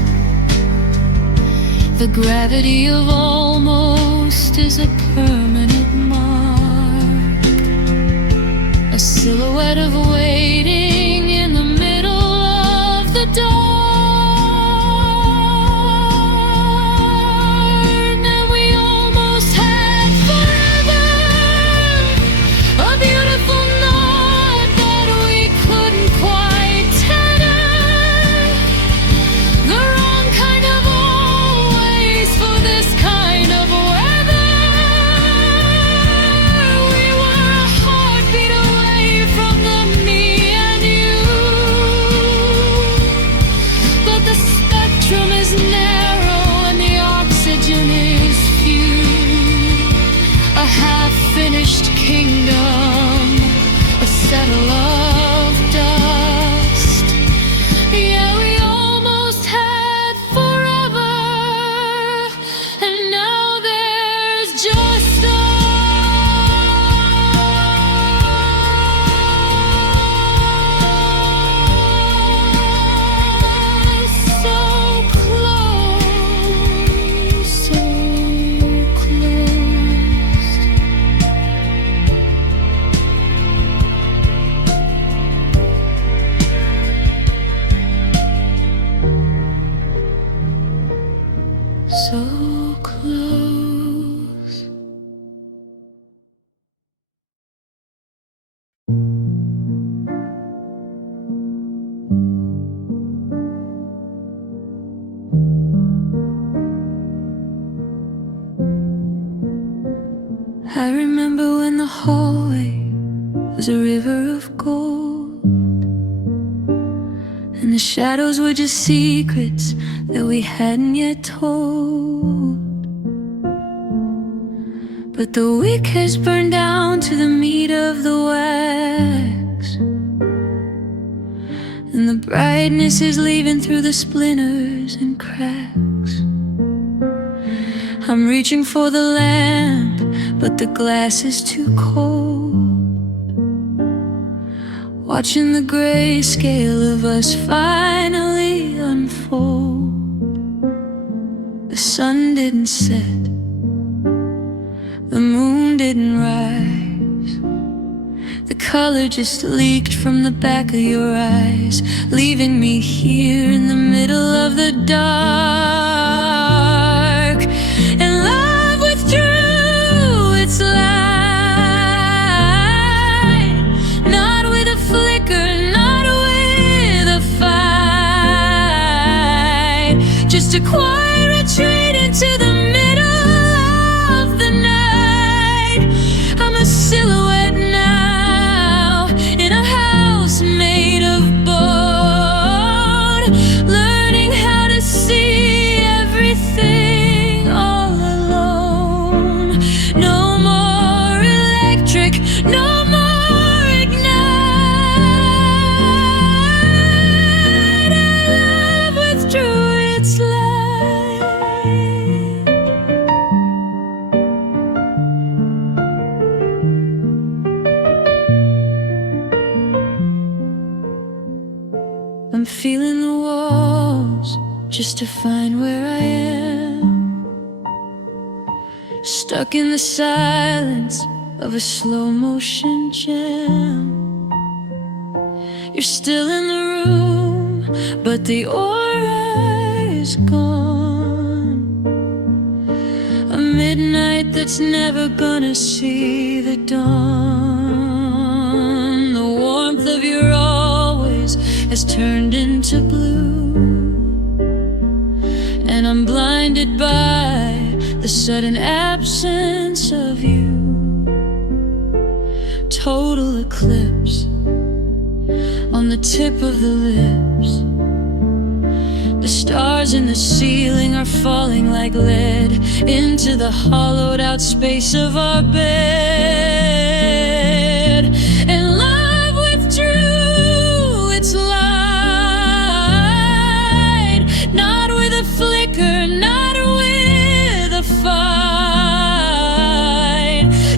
the gravity of almost is a permanent mark, a silhouette of waiting in the middle of the dark. Finished kingdom, a settle of dust. Yeah, we almost had forever, and now there's just us. So close, so close. So close. I remember when the hallway was a river of gold, and the shadows were just secrets that we hadn't yet told. But the wick has burned down to the meat of the wax, and the brightness is leaving through the splinters and cracks. I'm reaching for the lamp, but the glass is too cold, watching the grayscale of us finally unfold. The sun didn't set, the moon didn't rise, the color just leaked from the back of your eyes, leaving me here in the middle of the dark. And love withdrew its light, not with a flicker, not with a fight, just a quiet retreat into the middle of the night. I'm a silhouette now in a house made of bone, learning how to see everything all alone. No more electric, no more ignite. Love withdrew its light. I'm feeling the walls just to find where I am, stuck in the silence of a slow motion jam. You're still in the room, but the aura is gone. A midnight that's never gonna see the dawn. The warmth of your always has turned into blue. I'm blinded by the sudden absence of you. Total eclipse on the tip of the lips. The stars in the ceiling are falling like lead into the hollowed out space of our bed. And love withdrew its light, not with a flicker, not with a fight,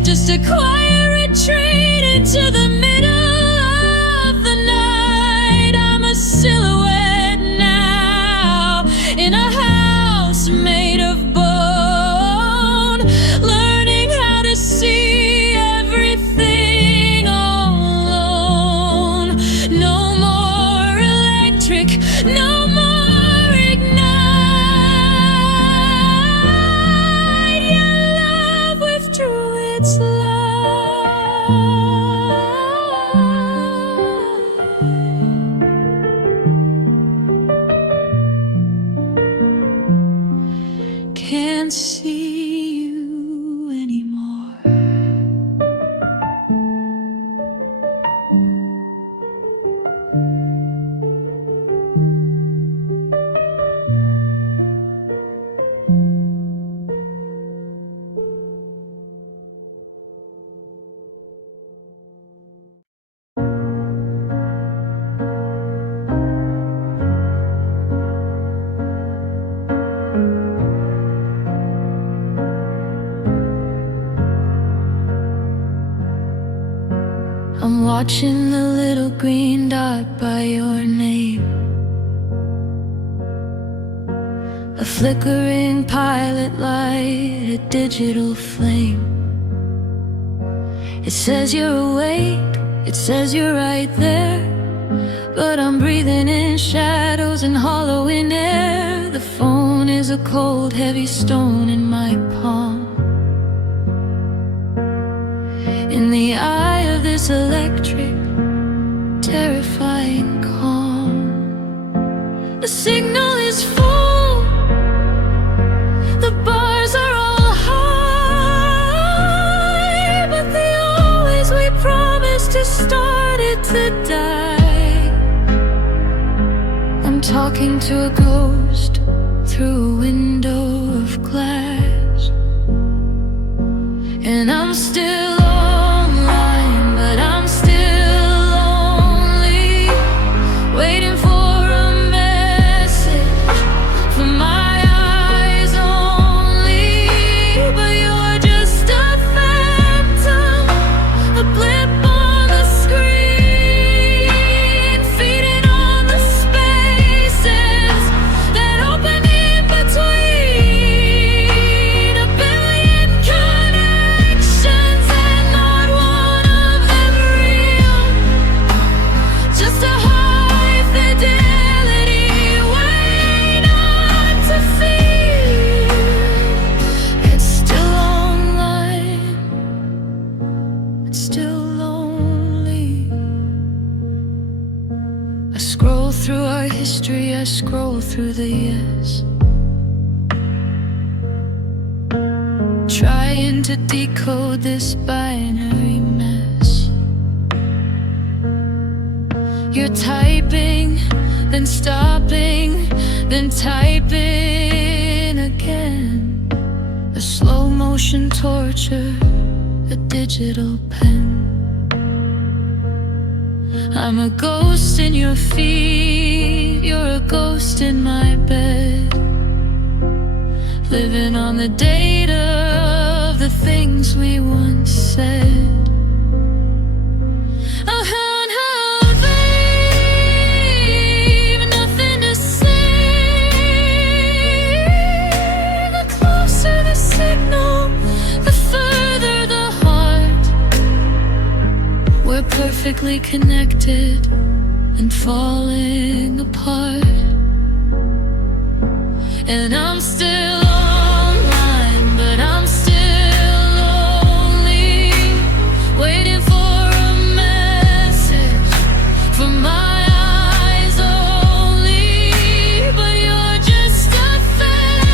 just a quiet retreat into the middle of the night. I'm a silhouette now in a house made of bone, learning how to see everything alone. No more electric, no more ignite. Your love withdrew its light. Can't see you anymore. I'm watching the little green dot by your name, a flickering pilot light, a digital flame. It says you're awake, it says you're right there, but I'm breathing in shadows and hollow in air. The phone is a cold, heavy stone in my palm. In the eye of this electric, terrifying calm, the signal is full, the bars are all high, but they always we promised to started to die. I'm talking to a ghost through a window of glass, and I'm still online, but I'm still lonely, waiting for a message from my eyes only. But you're just a phantom, a blip on the screen, feeding on the spaces that open in between a billion connections, and not one of them real. Just a high fidelity waiting on to feel. It's still online, it's still lonely. I scroll through our history, I scroll through the years, trying to decode this binary mess. You're typing, then stopping, then typing again. A slow motion torture, a digital pen. I'm a ghost in your feet, you're a ghost in my bed, living on the data of the things we once said. Oh, how vague, nothing to say. The closer the signal, the further the heart. We're perfectly connected and falling apart, and I'm still online, but I'm still lonely, waiting for a message from my eyes only. But you're just a fan.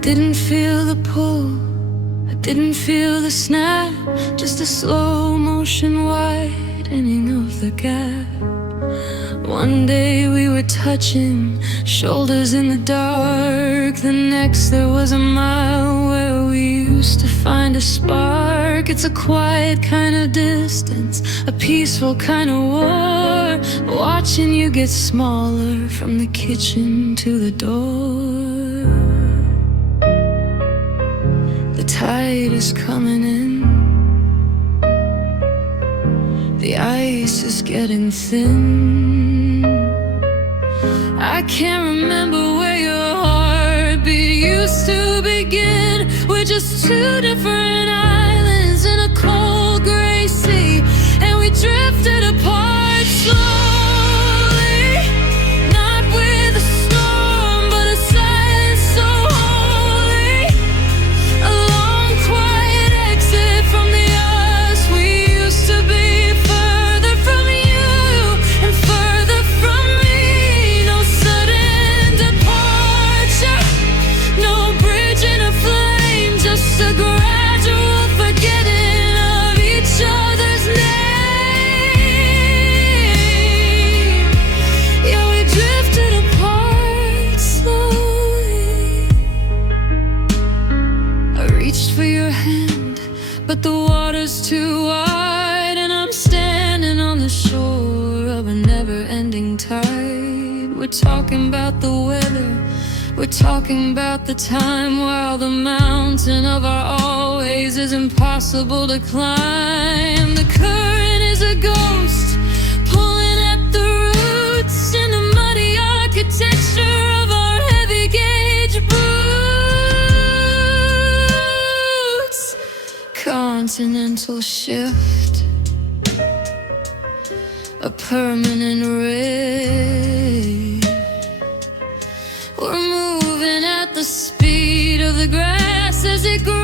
Didn't feel the pull, I didn't feel the snap, just a slow motion widening of the gap. One day we were touching shoulders in the dark. The next there was a mile where we used to find a spark. It's a quiet kind of distance, a peaceful kind of war, watching you get smaller from the kitchen to the door. The tide is coming in, the ice is getting thin. I can't remember where your heartbeat used to begin. We're just two different islands in a cold gray sea, and we drifted apart slowly. Not with a storm, but a silence so holy. A long quiet exit from the us we used to be. Further from you and further from me. No sudden departure, no bridge in a flame, just a gradual forgetting of each other's name. Yeah, we drifted apart slowly. I reached for your hand, but the water's too wide, and I'm standing on the shore of a never-ending tide. We're talking about the weather, we're talking about the time, while the mountain of our always is impossible to climb. The current is a ghost, pulling at the roots in the muddy architecture of our heavy gauge boots. Continental shift, a permanent ray. We're moving at the speed of the grass as it grows.